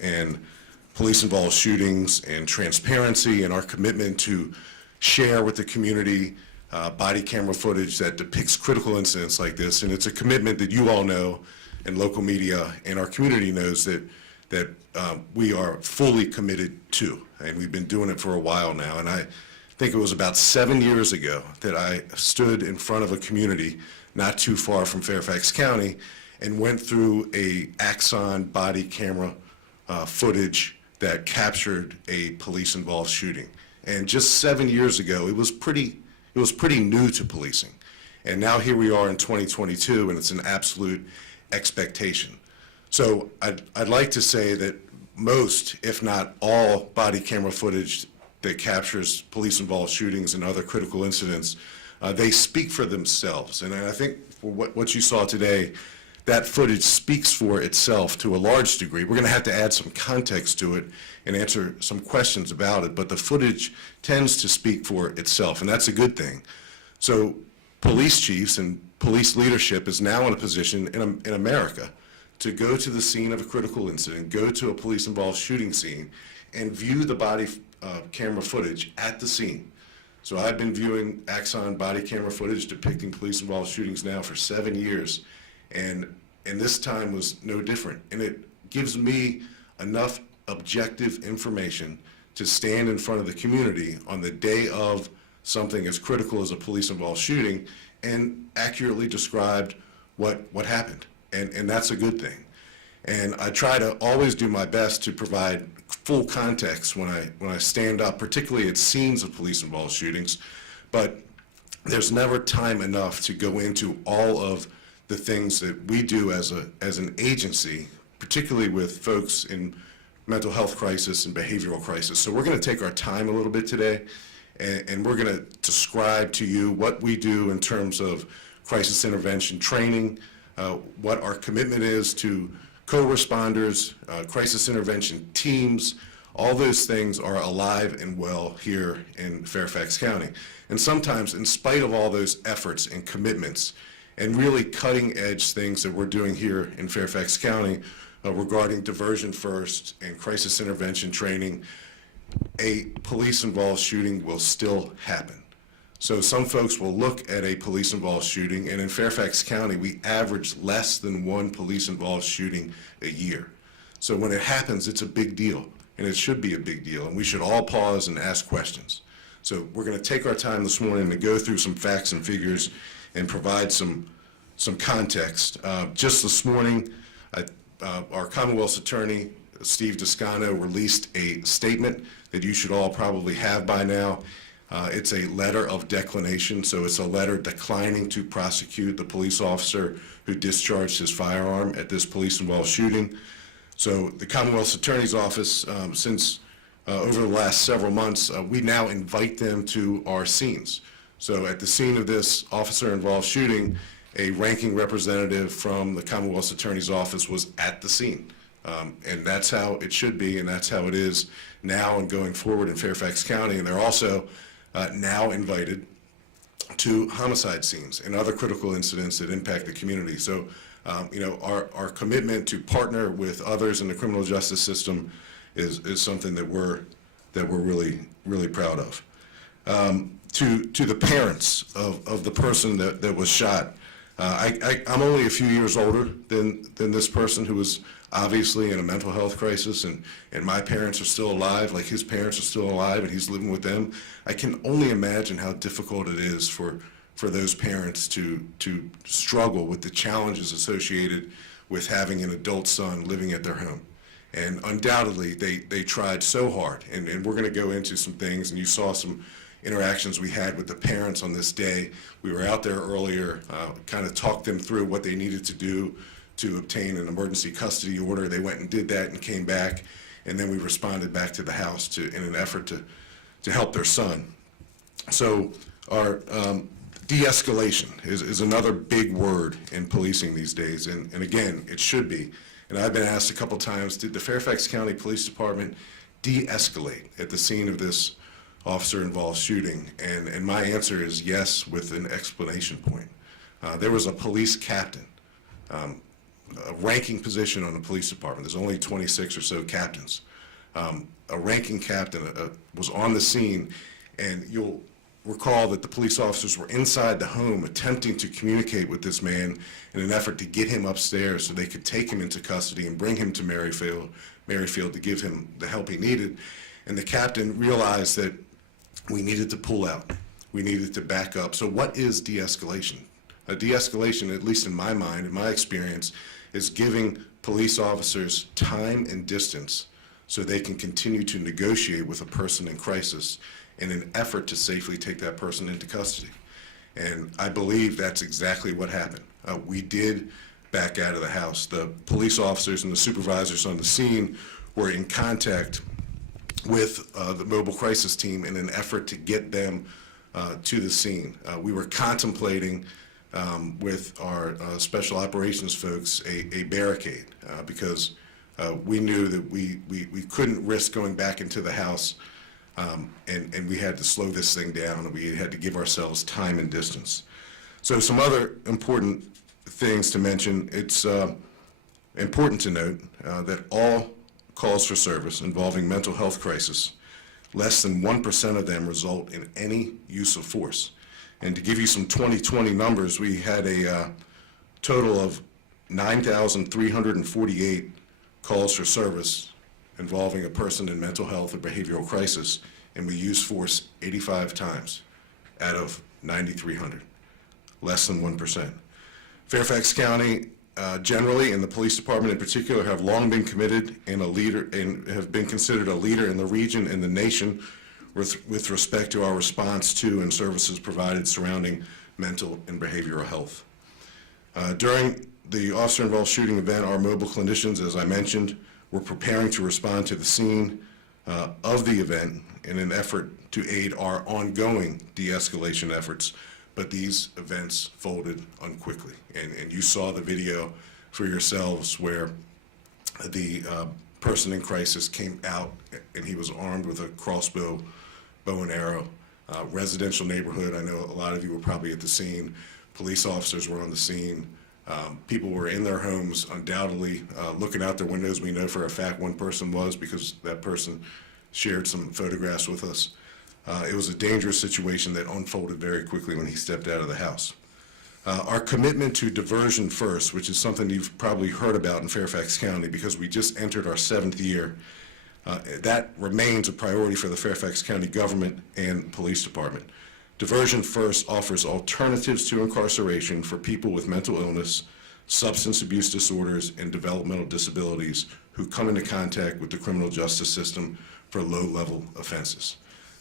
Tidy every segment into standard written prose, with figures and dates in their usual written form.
and police-involved shootings and transparency and our commitment to share with the community body camera footage that depicts critical incidents like this. And it's a commitment that you all know and local media and our community knows that we are fully committed to. And we've been doing it for a while now. And I think it was about 7 years ago that I stood in front of a community not too far from Fairfax County and went through a Axon body camera footage that captured a police-involved shooting. And just 7 years ago, it was pretty new to policing. And now here we are in 2022, and it's an absolute expectation. So I'd like to say that most, if not all, body camera footage that captures police-involved shootings and other critical incidents, they speak for themselves. And I think for what you saw today, that footage speaks for itself to a large degree. We're going to have to add some context to it and answer some questions about it, but the footage tends to speak for itself, and that's a good thing. So police chiefs and police leadership is now in a position in America to go to the scene of a critical incident, go to a police-involved shooting scene, and view the body camera footage at the scene. So I've been viewing Axon body camera footage depicting police-involved shootings now for 7 years, and this time was no different. And it gives me enough objective information to stand in front of the community on the day of something as critical as a police-involved shooting and accurately described what happened. And that's a good thing. And I try to always do my best to provide full context when I stand up, particularly at scenes of police-involved shootings, but there's never time enough to go into all of the things that we do as an agency, particularly with folks in mental health crisis and behavioral crisis. So we're going to take our time a little bit today, and we're going to describe to you what we do in terms of crisis intervention training, what our commitment is to co-responders, crisis intervention teams. All those things are alive and well here in Fairfax County. And sometimes, in spite of all those efforts and commitments and really cutting edge things that we're doing here in Fairfax County regarding Diversion First and crisis intervention training, a police-involved shooting will still happen. So some folks will look at a police-involved shooting, and in Fairfax County, we average less than one police-involved shooting a year. So when it happens, it's a big deal, and it should be a big deal, and we should all pause and ask questions. So we're going to take our time this morning to go through some facts and figures and provide some context. Just this morning, our Commonwealth's attorney, Steve Deescalation, released a statement that you should all probably have by now. It's a letter of declination, so it's a letter declining to prosecute the police officer who discharged his firearm at this police-involved shooting. So the Commonwealth's Attorney's Office, since over the last several months, we now invite them to our scenes. So at the scene of this officer-involved shooting, a ranking representative from the Commonwealth's Attorney's Office was at the scene. And that's how it should be, and that's how it is now and going forward in Fairfax County. And they're also now invited to homicide scenes and other critical incidents that impact the community. So, our commitment to partner with others in the criminal justice system is something that we're really, really proud of. To the parents of the person that was shot, I'm only a few years older than this person who was obviously in a mental health crisis, and my parents are still alive, like his parents are still alive, and he's living with them. I can only imagine how difficult it is for those parents to struggle with the challenges associated with having an adult son living at their home. And undoubtedly, they tried so hard, and we're going to go into some things, and you saw some interactions we had with the parents on this day. We were out there earlier, kind of talked them through what they needed to do to obtain an emergency custody order. They went and did that and came back, and then we responded back to the house in an effort to help their son. So our de-escalation is another big word in policing these days, and again, it should be. And I've been asked a couple times, did the Fairfax County Police Department de-escalate at the scene of this officer-involved shooting? And my answer is yes, with an explanation point. There was a police captain a ranking position on the police department. There's only 26 or so captains. A ranking captain was on the scene, and you'll recall that the police officers were inside the home attempting to communicate with this man in an effort to get him upstairs so they could take him into custody and bring him to Merrifield to give him the help he needed. And the captain realized that we needed to pull out. We needed to back up. So what is de-escalation? A de-escalation, at least in my mind, in my experience, is giving police officers time and distance so they can continue to negotiate with a person in crisis in an effort to safely take that person into custody. And I believe that's exactly what happened. We did back out of the house. The police officers and the supervisors on the scene were in contact with the mobile crisis team in an effort to get them to the scene. We were contemplating with our special operations folks a barricade because we knew that we couldn't risk going back into the house, and we had to slow this thing down, and we had to give ourselves time and distance. So some other important things to mention. It's important to note that all calls for service involving mental health crisis, less than 1% of them result in any use of force. And to give you some 2020 numbers, we had a total of 9,348 calls for service involving a person in mental health or behavioral crisis, and we used force 85 times out of 9,300, less than 1%. Fairfax County generally, and the police department in particular, have long been committed and have been considered a leader in the region and the nation with respect to our response to and services provided surrounding mental and behavioral health. During the officer-involved shooting event, our mobile clinicians, as I mentioned, were preparing to respond to the scene of the event in an effort to aid our ongoing de-escalation efforts, but these events folded unquickly. And you saw the video for yourselves where the person in crisis came out and he was armed with a crossbow, bow and arrow. Residential neighborhood, I know a lot of you were probably at the scene. Police officers were on the scene. People were in their homes, undoubtedly looking out their windows. We know for a fact one person was, because that person shared some photographs with us. It was a dangerous situation that unfolded very quickly when he stepped out of the house. Our commitment to Diversion First, which is something you've probably heard about in Fairfax County because we just entered our 7th year, that remains a priority for the Fairfax County government and police department. Diversion First offers alternatives to incarceration for people with mental illness, substance abuse disorders, and developmental disabilities who come into contact with the criminal justice system for low-level offenses.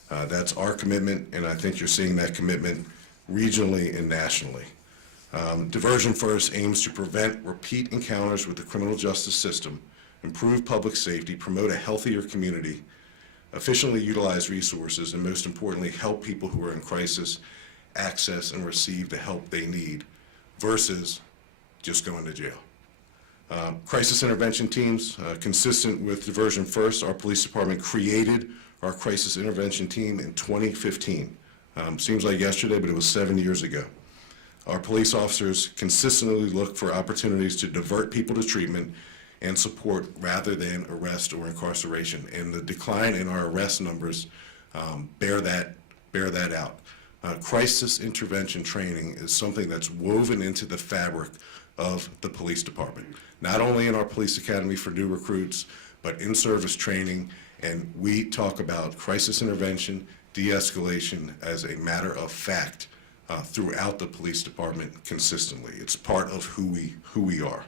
That's our commitment, and I think you're seeing that commitment regionally and nationally. Diversion First aims to prevent repeat encounters with the criminal justice system, improve public safety, promote a healthier community, efficiently utilize resources, and most importantly, help people who are in crisis access and receive the help they need versus just going to jail. Crisis intervention teams, consistent with Diversion First, our police department created our crisis intervention team in 2015. Seems like yesterday, but it was 7 years ago. Our police officers consistently look for opportunities to divert people to treatment and support rather than arrest or incarceration. And the decline in our arrest numbers bear that out. Crisis intervention training is something that's woven into the fabric of the police department, not only in our police academy for new recruits, but in-service training. And we talk about crisis intervention, de-escalation as a matter of fact throughout the police department consistently. It's part of who we are.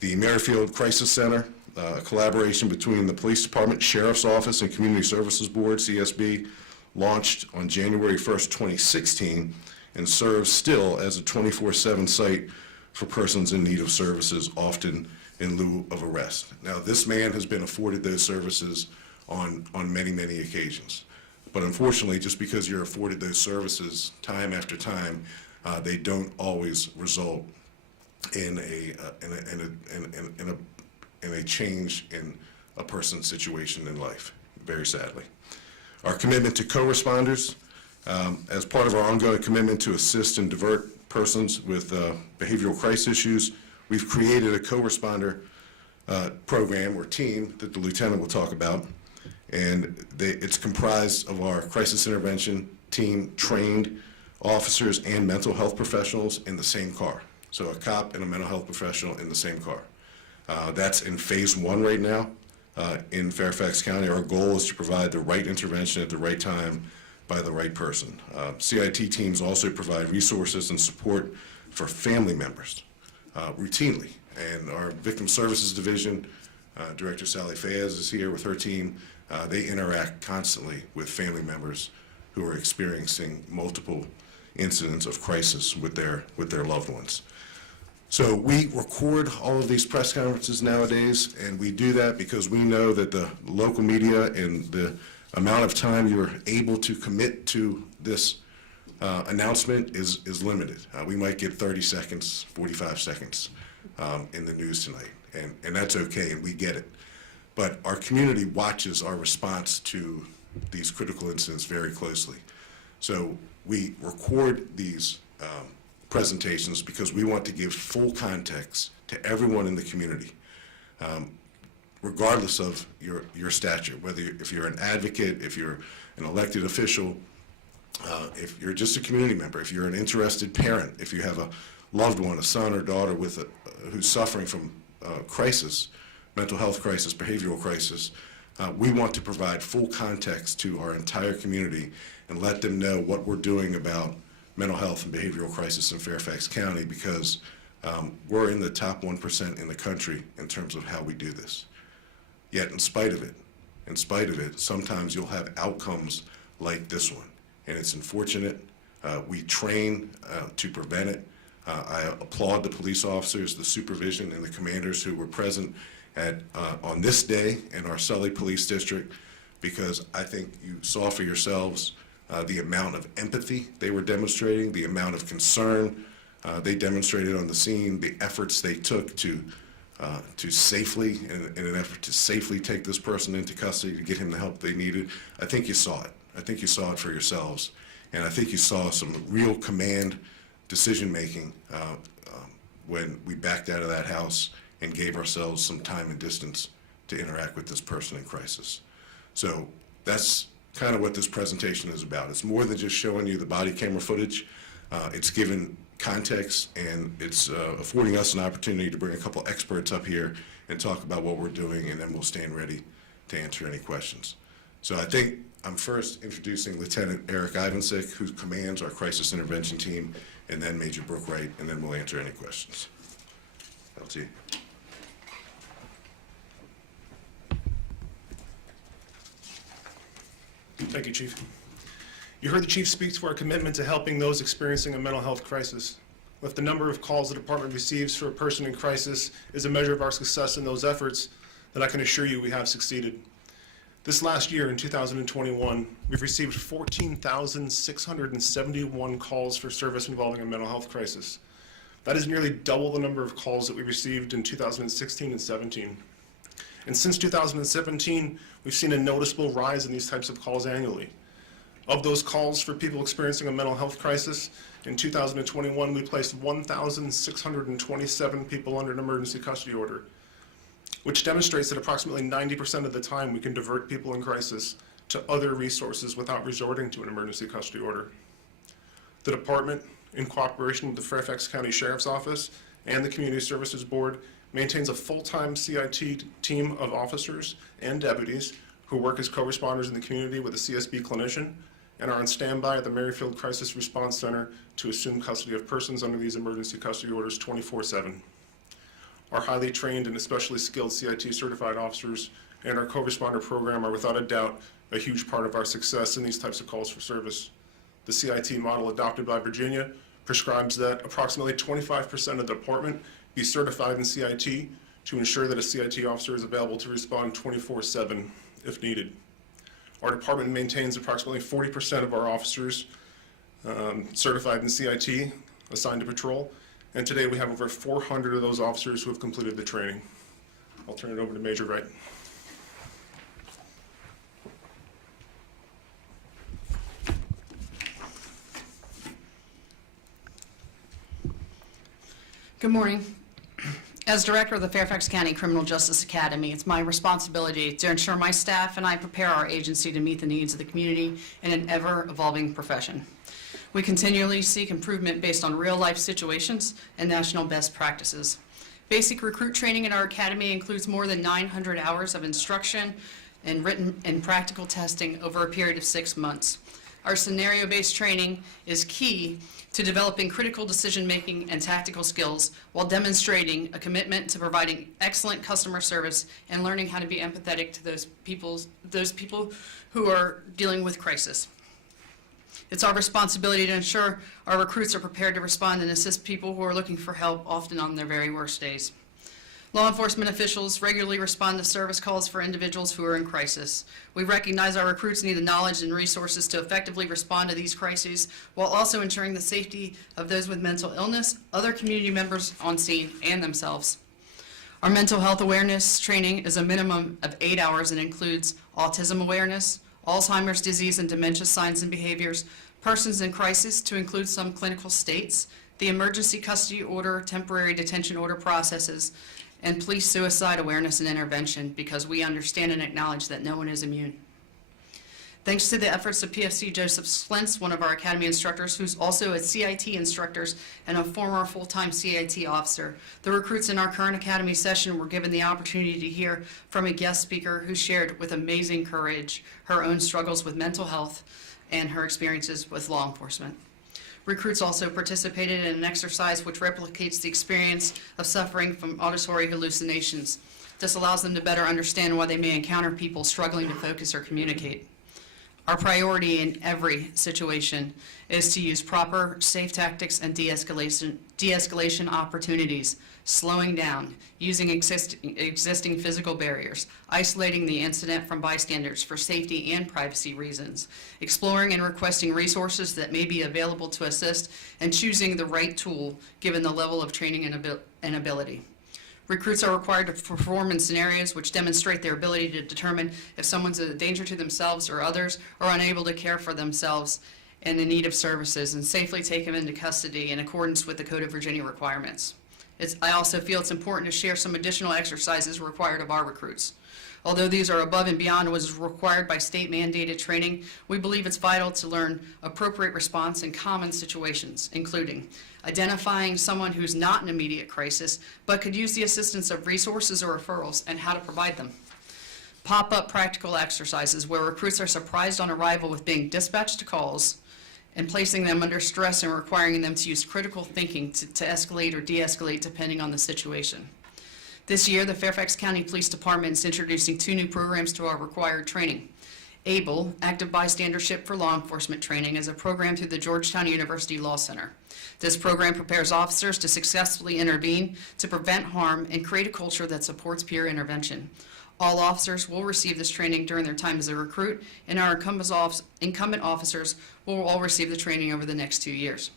The Merrifield Crisis Center, a collaboration between the Police Department, Sheriff's Office, and Community Services Board, CSB, launched on January 1st, 2016, and serves still as a 24/7 site for persons in need of services, often in lieu of arrest. Now, this man has been afforded those services on many, many occasions. But unfortunately, just because you're afforded those services time after time, they don't always result in a change in a person's situation in life, very sadly. Our commitment to co-responders, as part of our ongoing commitment to assist and divert persons with behavioral crisis issues, we've created a co-responder program or team that the lieutenant will talk about, and it's comprised of our crisis intervention team, trained officers and mental health professionals in the same car. So a cop and a mental health professional in the same car. That's in phase 1 right now in Fairfax County. Our goal is to provide the right intervention at the right time by the right person. CIT teams also provide resources and support for family members routinely. And our Victim Services Division, Director Sally Fayez is here with her team. They interact constantly with family members who are experiencing multiple incidents of crisis with their loved ones. So we record all of these press conferences nowadays, and we do that because we know that the local media and the amount of time you're able to commit to this announcement is limited. We might get 30 seconds, 45 seconds in the news tonight, and that's okay, and we get it. But our community watches our response to these critical incidents very closely. So we record these presentations because we want to give full context to everyone in the community, regardless of your stature, if you're an advocate, if you're an elected official, if you're just a community member, if you're an interested parent, if you have a loved one, a son or daughter who's suffering from crisis, mental health crisis, behavioral crisis, we want to provide full context to our entire community and let them know what we're doing about mental health and behavioral crisis in Fairfax County, because we're in the top 1% in the country in terms of how we do this. Yet in spite of it, sometimes you'll have outcomes like this one, and it's unfortunate. We train to prevent it. I applaud the police officers, the supervision, and the commanders who were present on this day in our Sully Police District, because I think you saw for yourselves the amount of empathy they were demonstrating, the amount of concern they demonstrated on the scene, the efforts they took to safely, in an effort to safely take this person into custody to get him the help they needed. I think you saw it. I think you saw it for yourselves. And I think you saw some real command decision-making when we backed out of that house and gave ourselves some time and distance to interact with this person in crisis. So that's kind of what this presentation is about. It's more than just showing you the body camera footage. It's given context, and it's affording us an opportunity to bring a couple experts up here and talk about what we're doing, and then we'll stand ready to answer any questions. So I think I'm first introducing Lieutenant Eric Ivansick, who commands our crisis intervention team, and then Major Brooke Wright, and then we'll answer any questions. LT. Thank you, Chief. You heard the Chief speak to our commitment to helping those experiencing a mental health crisis. If the number of calls the department receives for a person in crisis is a measure of our success in those efforts, then I can assure you we have succeeded. This last year, in 2021, we've received 14,671 calls for service involving a mental health crisis. That is nearly double the number of calls that we received in 2016 and 17. And since 2017, we've seen a noticeable rise in these types of calls annually. Of those calls for people experiencing a mental health crisis, in 2021, we placed 1,627 people under an emergency custody order, which demonstrates that approximately 90% of the time we can divert people in crisis to other resources without resorting to an emergency custody order. The department, in cooperation with the Fairfax County Sheriff's Office and the Community Services Board, maintains a full-time CIT team of officers and deputies who work as co-responders in the community with a CSB clinician and are on standby at the Merrifield Crisis Response Center to assume custody of persons under these emergency custody orders 24/7. Our highly trained and especially skilled CIT certified officers and our co-responder program are without a doubt a huge part of our success in these types of calls for service. The CIT model adopted by Virginia prescribes that approximately 25% of the department be certified in CIT to ensure that a CIT officer is available to respond 24/7 if needed. Our department maintains approximately 40% of our officers certified in CIT assigned to patrol, and today we have over 400 of those officers who have completed the training. I'll turn it over to Major Wright. Good morning. As director of the Fairfax County Criminal Justice Academy, it's my responsibility to ensure my staff and I prepare our agency to meet the needs of the community in an ever-evolving profession. We continually seek improvement based on real-life situations and national best practices. Basic recruit training in our academy includes more than 900 hours of instruction and written and practical testing over a period of 6 months. Our scenario-based training is key to developing critical decision-making and tactical skills while demonstrating a commitment to providing excellent customer service and learning how to be empathetic to those people who are dealing with crisis. It's our responsibility to ensure our recruits are prepared to respond and assist people who are looking for help, often on their very worst days. Law enforcement officials regularly respond to service calls for individuals who are in crisis. We recognize our recruits need the knowledge and resources to effectively respond to these crises while also ensuring the safety of those with mental illness, other community members on scene, and themselves. Our mental health awareness training is a minimum of 8 hours and includes autism awareness, Alzheimer's disease and dementia signs and behaviors, persons in crisis to include some clinical states, the emergency custody order, temporary detention order processes, and police suicide awareness and intervention, because we understand and acknowledge that no one is immune. Thanks to the efforts of PFC Joseph Slentz, one of our academy instructors, who's also a CIT instructor and a former full-time CIT officer, the recruits in our current academy session were given the opportunity to hear from a guest speaker who shared with amazing courage her own struggles with mental health and her experiences with law enforcement. Recruits also participated in an exercise which replicates the experience of suffering from auditory hallucinations. This allows them to better understand why they may encounter people struggling to focus or communicate. Our priority in every situation is to use proper, safe tactics and de-escalation opportunities, slowing down, using existing physical barriers, isolating the incident from bystanders for safety and privacy reasons, exploring and requesting resources that may be available to assist, and choosing the right tool given the level of training and ability. Recruits are required to perform in scenarios which demonstrate their ability to determine if someone's a danger to themselves or others, or unable to care for themselves and in need of services, and safely take them into custody in accordance with the Code of Virginia requirements. I also feel it's important to share some additional exercises required of our recruits. Although these are above and beyond what is required by state mandated training, we believe it's vital to learn appropriate response in common situations, including identifying someone who's not in immediate crisis but could use the assistance of resources or referrals and how to provide them. Pop-up practical exercises where recruits are surprised on arrival with being dispatched to calls and placing them under stress and requiring them to use critical thinking to escalate or de-escalate depending on the situation. This year, the Fairfax County Police Department is introducing 2 new programs to our required training. ABLE, Active Bystandership for Law Enforcement Training, is a program through the Georgetown University Law Center. This program prepares officers to successfully intervene, to prevent harm, and create a culture that supports peer intervention. All officers will receive this training during their time as a recruit, and our incumbent officers will all receive the training over the next 2 years.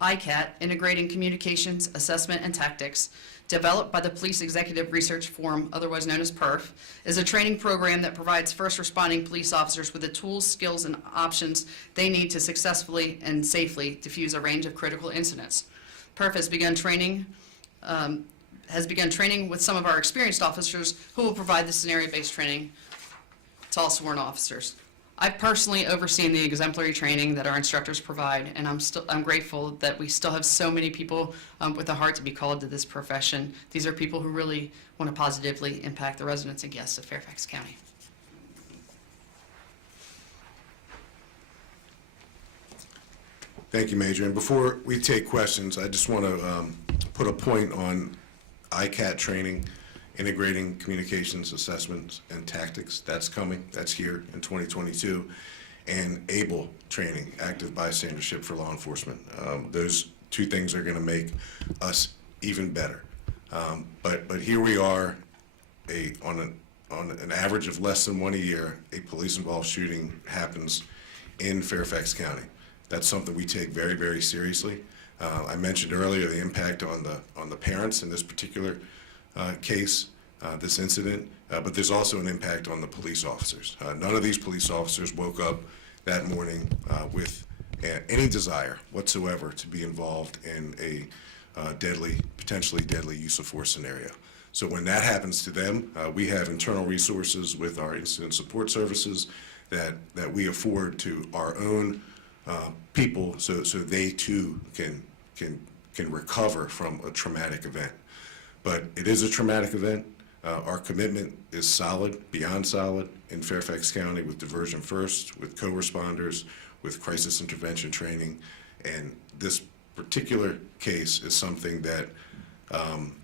ICAT, Integrating Communications, Assessment, and Tactics, developed by the Police Executive Research Forum, otherwise known as PERF, is a training program that provides first responding police officers with the tools, skills, and options they need to successfully and safely diffuse a range of critical incidents. PERF has begun training with some of our experienced officers who will provide the scenario-based training to all sworn officers. I've personally overseen the exemplary training that our instructors provide, and I'm grateful that we still have so many people with a heart to be called to this profession. These are people who really want to positively impact the residents and guests of Fairfax County. Thank you, Major. And before we take questions, I just want to put a point on ICAT training, Integrating Communications, Assessments, and Tactics. That's coming. That's here in 2022. And ABLE training, Active Bystandership for Law Enforcement. Those 2 things are going to make us even better. But here we are, on an average of less than 1 a year, a police-involved shooting happens in Fairfax County. That's something we take very, very seriously. I mentioned earlier the impact on the parents in this particular case, this incident, but there's also an impact on the police officers. None of these police officers woke up that morning with any desire whatsoever to be involved in a potentially deadly use of force scenario. So when that happens to them, we have internal resources with our incident support services that we afford to our own people, so they too can recover from a traumatic event. But it is a traumatic event. Our commitment is solid, beyond solid, in Fairfax County with Diversion First, with co-responders, with crisis intervention training. And this particular case is something that,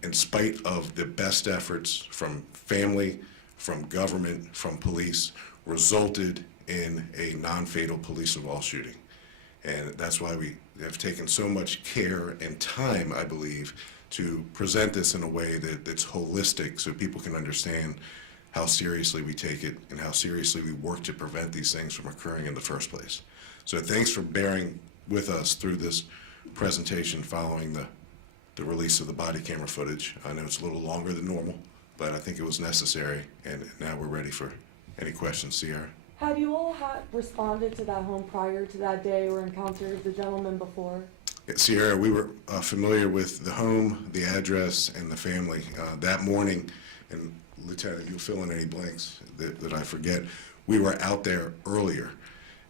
in spite of the best efforts from family, from government, from police, resulted in a non-fatal police-involved shooting. And that's why we have taken so much care and time, I believe, to present this in a way that's holistic so people can understand how seriously we take it and how seriously we work to prevent these things from occurring in the first place. So thanks for bearing with us through this presentation following the release of the body camera footage. I know it's a little longer than normal, but I think it was necessary, and now we're ready for any questions. Sierra? Have you all responded to that home prior to that day or encountered the gentleman before? Sierra, we were familiar with the home, the address, and the family. That morning, and Lieutenant, you'll fill in any blanks that I forget, we were out there earlier,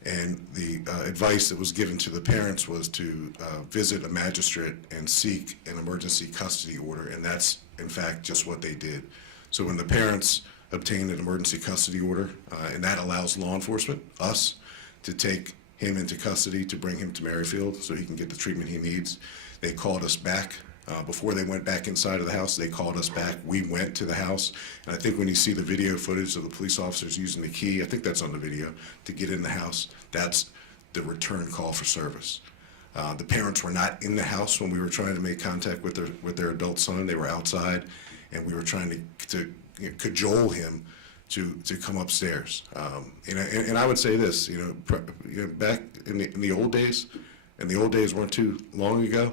and the advice that was given to the parents was to visit a magistrate and seek an emergency custody order, and that's, in fact, just what they did. So when the parents obtained an emergency custody order, and that allows law enforcement, us, to take him into custody to bring him to Merrifield so he can get the treatment he needs. They called us back. Before they went back inside of the house, they called us back. We went to the house, and I think when you see the video footage of the police officers using the key, I think that's on the video, to get in the house, that's the return call for service. The parents were not in the house when we were trying to make contact with their adult son. They were outside, and we were trying to cajole him to come upstairs. And I would say this, back in the old days, and the old days weren't too long ago,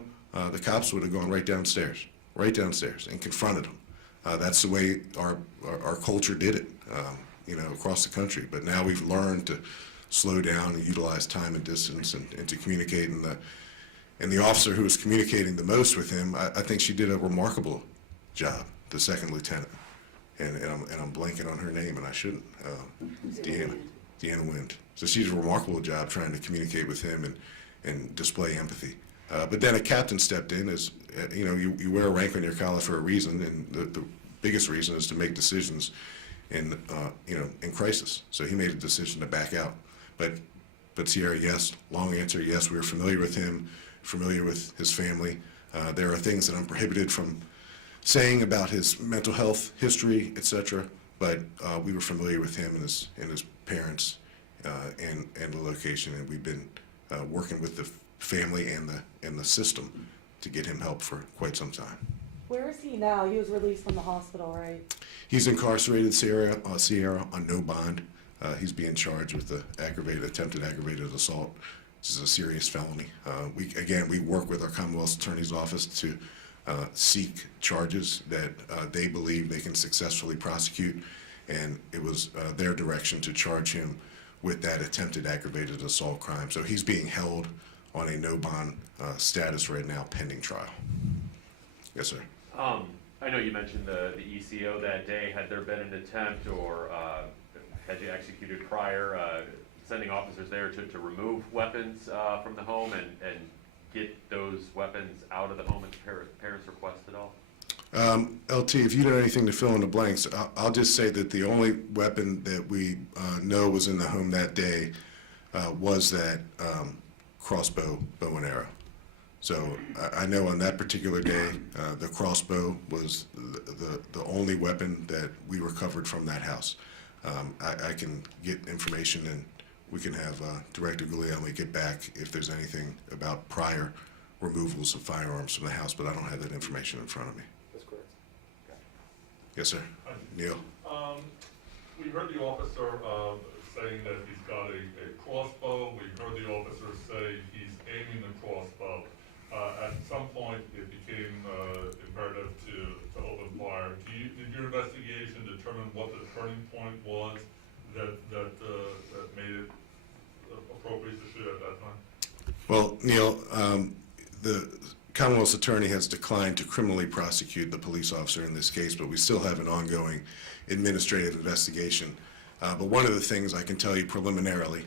the cops would have gone right downstairs and confronted him. That's the way our culture did it, across the country. But now we've learned to slow down and utilize time and distance and to communicate. And the officer who was communicating the most with him, I think she did a remarkable job, the second lieutenant. And I'm blanking on her name, and I shouldn't. Deanna Wind. So she did a remarkable job trying to communicate with him and display empathy. But then a captain stepped in. As you wear a rank on your collar for a reason, and the biggest reason is to make decisions in crisis. So he made a decision to back out. But Sierra, yes. Long answer, yes. We were familiar with him, familiar with his family. There are things that I'm prohibited from saying about his mental health history, etc. But we were familiar with him and his parents and the location, and we've been working with the family and the system to get him help for quite some time. Where is he now? He was released from the hospital, right? He's incarcerated, Sierra, on no bond. He's being charged with the attempted aggravated assault. This is a serious felony. We work with our Commonwealth Attorney's Office to seek charges that they believe they can successfully prosecute, and it was their direction to charge him with that attempted aggravated assault crime. So he's being held on a no bond status right now, pending trial. Yes, sir. I know you mentioned the ECO that day. Had there been an attempt, or had you executed prior, sending officers there to remove weapons from the home and get those weapons out of the home at the parents' request at all? LT, if you know anything to fill in the blanks, I'll just say that the only weapon that we know was in the home that day was that crossbow, bow and arrow. So I know on that particular day, the crossbow was the only weapon that we recovered from that house. I can get information, and we can have Director Guglielmi get back if there's anything about prior removals of firearms from the house, but I don't have that information in front of me. That's correct. Yes, sir. Neil? We heard the officer saying that he's got a crossbow. We heard the officer say he's aiming the crossbow. At some point, it became imperative to open fire. Did your investigation determine what the turning point was that made it appropriate to shoot at that time? Well, Neil, the Commonwealth's attorney has declined to criminally prosecute the police officer in this case, but we still have an ongoing administrative investigation. But one of the things I can tell you preliminarily,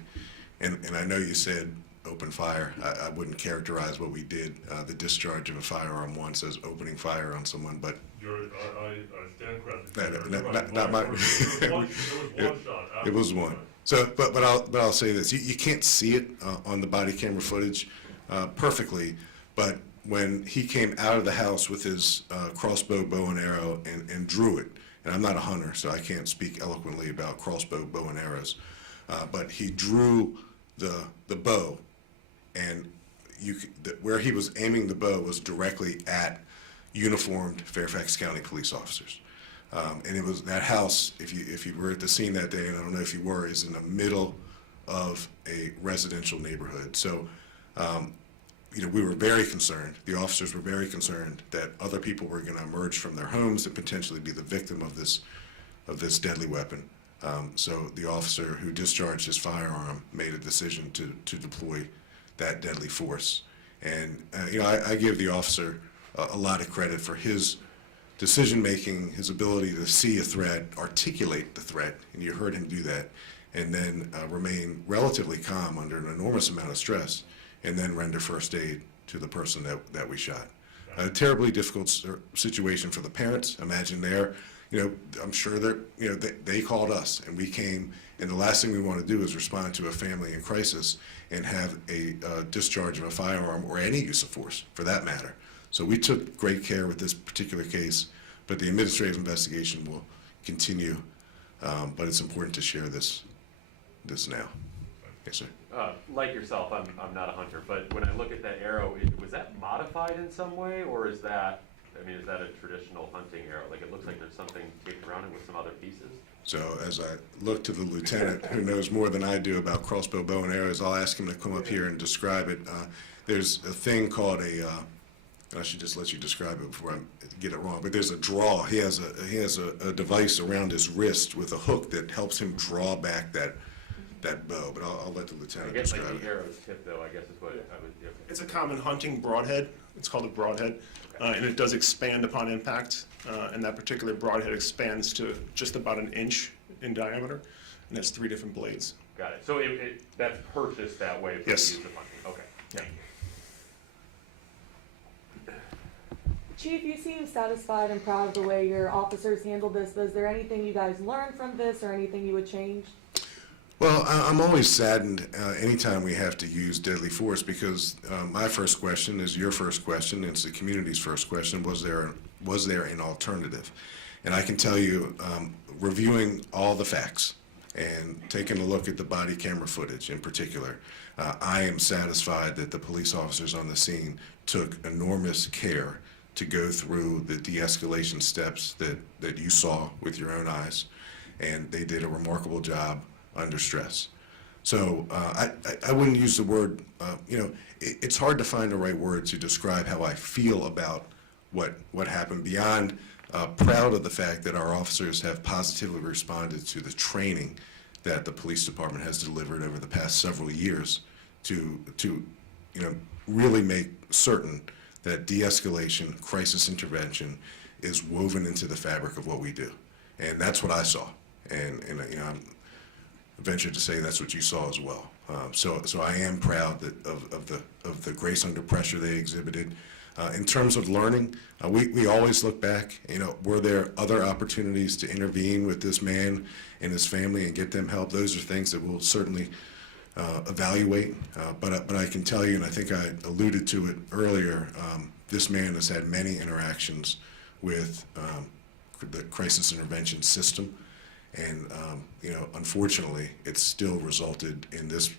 and I know you said open fire, I wouldn't characterize what we did, the discharge of a firearm once as opening fire on someone, but I stand corrected. not my- There was one shot. it was one. So, but I'll say this: you can't see it on the body camera footage perfectly, but when he came out of the house with his crossbow, bow and arrow, and drew it, and I'm not a hunter, so I can't speak eloquently about crossbow, bow and arrows, but he drew the bow, and where he was aiming the bow was directly at uniformed Fairfax County police officers. And it was that house, if you were at the scene that day, and I don't know if you were, is in the middle of a residential neighborhood. So, we were very concerned, the officers were very concerned that other people were going to emerge from their homes and potentially be the victim of this deadly weapon. So the officer who discharged his firearm made a decision to deploy that deadly force. And, I give the officer a lot of credit for his decision-making, his ability to see a threat, articulate the threat, and you heard him do that, and then remain relatively calm under an enormous amount of stress, and then render first aid to the person that we shot. A terribly difficult situation for the parents. Imagine I'm sure they called us, and we came, and the last thing we want to do is respond to a family in crisis and have a discharge of a firearm or any use of force, for that matter. So we took great care with this particular case, but the administrative investigation will continue. But it's important to share this now. Yes, sir. Like yourself, I'm not a hunter, but when I look at that arrow, was that modified in some way, or is that a traditional hunting arrow? Like, it looks like there's something taped around it with some other pieces. So as I look to the lieutenant, who knows more than I do about crossbow, bow, and arrows, I'll ask him to come up here and describe it. There's a thing called I should just let you describe it before I get it wrong, but there's a draw. He has a device around his wrist with a hook that helps him draw back that bow, but I'll let the I lieutenant guess like describe the it. arrow's tip, though, I guess is what I would. Okay. It's a common hunting broadhead. It's called a broadhead, and it does expand upon impact. And that particular broadhead expands to just about an inch in diameter, and has 3 different blades. Got it. So that's purchased that way for Yes. the use of hunting. Okay. Thank you. Chief, you seem satisfied and proud of the way your officers handled this, but is there anything you guys learned from this or anything you would change? Well, I'm always saddened anytime we have to use deadly force, because my first question is your first question. It's the community's first question. Was there an alternative? And I can tell you, reviewing all the facts and taking a look at the body camera footage in particular, I am satisfied that the police officers on the scene took enormous care to go through the de-escalation steps that you saw with your own eyes, and they did a remarkable job under stress. So I wouldn't use the word, it's hard to find the right word to describe how I feel about what happened, beyond proud of the fact that our officers have positively responded to the training that the police department has delivered over the past several years to really make certain that de-escalation, crisis intervention is woven into the fabric of what we do. And that's what I saw. And I'm venture to say that's what you saw as well. So I am proud of the grace under pressure they exhibited. In terms of learning, we always look back, were there other opportunities to intervene with this man and his family and get them help? Those are things that we'll certainly evaluate. But I can tell you, and I think I alluded to it earlier, this man has had many interactions with the crisis intervention system. And, unfortunately, it's still resulted in this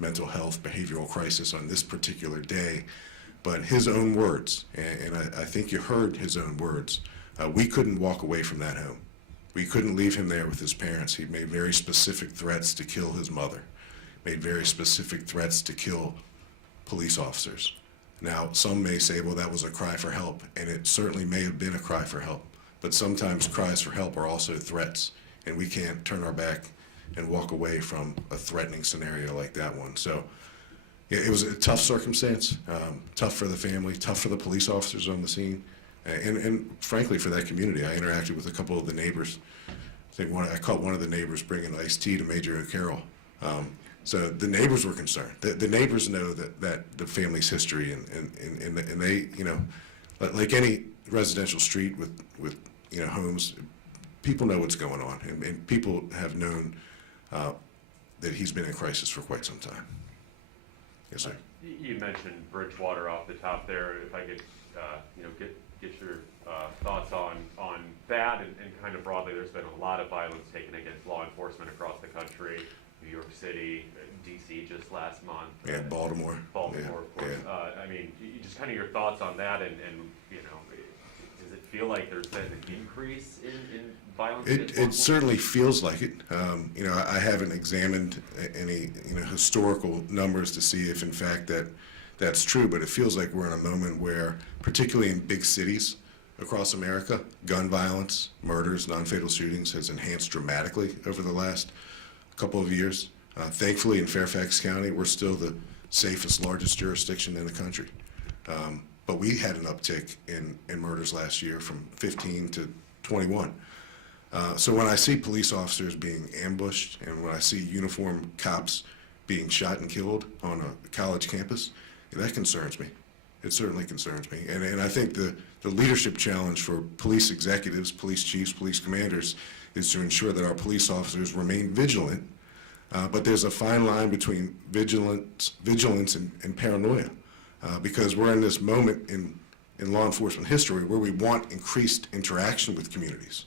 mental health behavioral crisis on this particular day. But his own words, and I think you heard his own words, we couldn't walk away from that home. We couldn't leave him there with his parents. He made very specific threats to kill his mother, made very specific threats to kill police officers. Now, some may say, well, that was a cry for help, and it certainly may have been a cry for help. But sometimes cries for help are also threats. And we can't turn our back and walk away from a threatening scenario like that one. So, it was a tough circumstance, tough for the family, tough for the police officers on the scene, and frankly for that community. I interacted with a couple of the neighbors. I caught one of the neighbors bringing iced tea to Major O'Carroll. So the neighbors were concerned. The neighbors know that the family's history, and they, you know, like any residential street with you know, homes, people know what's going on, and people have known that he's been in crisis for quite some time. Yes, sir. You mentioned Bridgewater off the top there. If I could, you know, get your thoughts on that, and kind of broadly, there's been a lot of violence taken against law enforcement across the country. New York City, DC just last month. Yeah, Baltimore. Baltimore, of course. Yeah. I mean, just kind of your thoughts on that, and you know, does it feel like there's been an increase in violence? It certainly feels like it. You know, I haven't examined any, you know, historical numbers to see if in fact that's true, but it feels like we're in a moment where, particularly in big cities across America, gun violence, murders, non-fatal shootings has enhanced dramatically over the last couple of years. Thankfully, in Fairfax County, we're still the safest, largest jurisdiction in the country. But we had an uptick in murders last year from 15 to 21. So when I see police officers being ambushed, and when I see uniformed cops being shot and killed on a college campus, that concerns me. It certainly concerns me. And I think the leadership challenge for police executives, police chiefs, police commanders is to ensure that our police officers remain vigilant, but there's a fine line between vigilance and paranoia, because we're in this moment in law enforcement history where we want increased interaction with communities.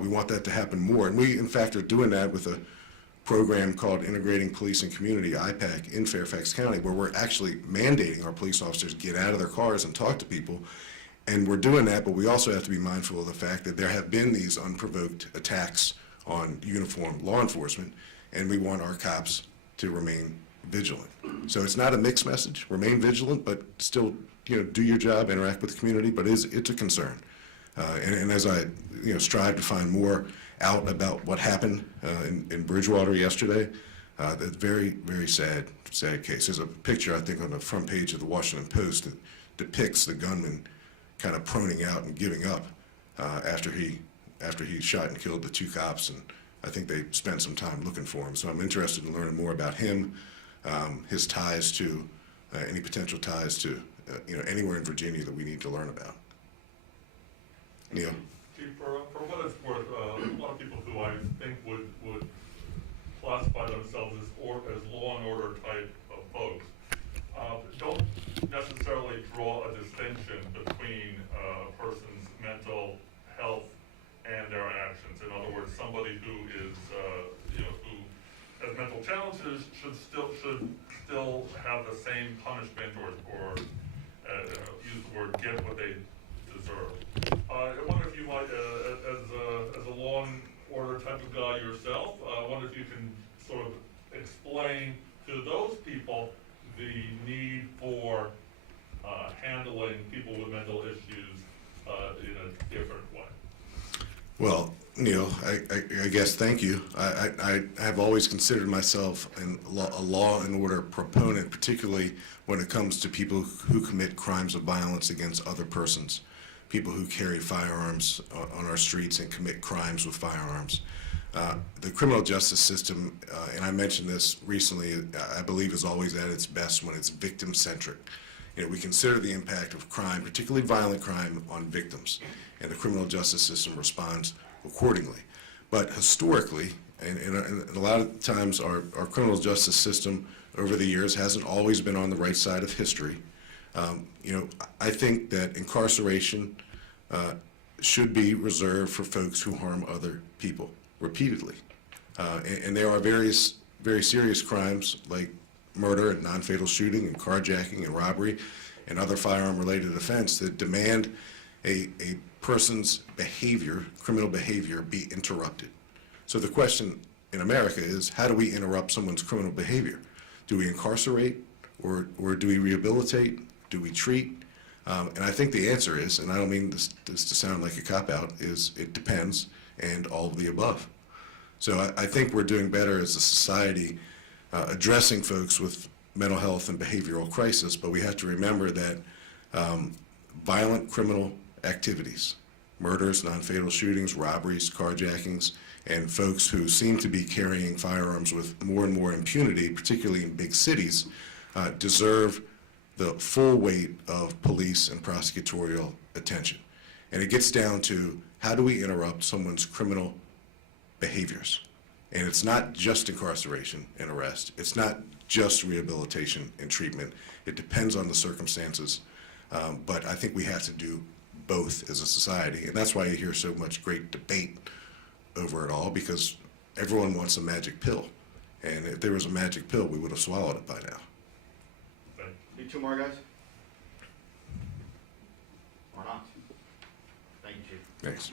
We want that to happen more, and we in fact are doing that with a program called Integrating Police and Community, IPAC, in Fairfax County, where we're actually mandating our police officers get out of their cars and talk to people. And we're doing that, but we also have to be mindful of the fact that there have been these unprovoked attacks on uniformed law enforcement, and we want our cops to remain vigilant. So it's not a mixed message. Remain vigilant, but still, you know, do your job, interact with the community. But it's a concern, and as I, you know, strive to find more out about what happened in Bridgewater yesterday, that's very, very sad case. There's a picture, I think, on the front page of the Washington Post that depicts the gunman kind of proning out and giving up after he shot and killed the two cops, and I think they spent some time looking for him. So I'm interested in learning more about him, his ties to any potential ties to you know, anywhere in Virginia that we need to learn about. Neil. Chief, for what it's worth, a lot of people who I think would classify themselves as law and order type of folks don't necessarily draw a distinction between a person's mental health and their actions. In other words, somebody who is, you know, who has mental challenges should still have the same punishment or use the word, get what they deserve. I wonder if you might, as a law and order type of guy yourself, I wonder if you can sort of explain to those people the need for handling people with mental issues in a different way. Well, Neil, I guess thank you. I have always considered myself a law and order proponent, particularly when it comes to people who commit crimes of violence against other persons, people who carry firearms on our streets and commit crimes with firearms. The criminal justice system, and I mentioned this recently, I believe is always at its best when it's victim-centric. You know, we consider the impact of crime, particularly violent crime, on victims, and the criminal justice system responds accordingly. But historically, and a lot of times our criminal justice system over the years hasn't always been on the right side of history. You know, I think that incarceration should be reserved for folks who harm other people repeatedly. And there are various very serious crimes like murder and non-fatal shooting and carjacking and robbery and other firearm-related offense that demand a person's behavior, criminal behavior, be interrupted. So the question in America is, how do we interrupt someone's criminal behavior? Do we incarcerate, or do we rehabilitate? Do we treat? And I think the answer is, and I don't mean this to sound like a cop-out, is it depends, and all of the above. So I think we're doing better as a society addressing folks with mental health and behavioral crisis, but we have to remember that violent criminal activities, murders, non-fatal shootings, robberies, carjackings, and folks who seem to be carrying firearms with more and more impunity, particularly in big cities, deserve the full weight of police and prosecutorial attention. And it gets down to, how do we interrupt someone's criminal behaviors? And it's not just incarceration and arrest. It's not just rehabilitation and treatment. It depends on the circumstances. But I think we have to do both as a society. And that's why you hear so much great debate over it all, because everyone wants a magic pill. And if there was a magic pill, we would have swallowed it by now. Need two more, guys? Or not? Thank you, Chief. Thanks.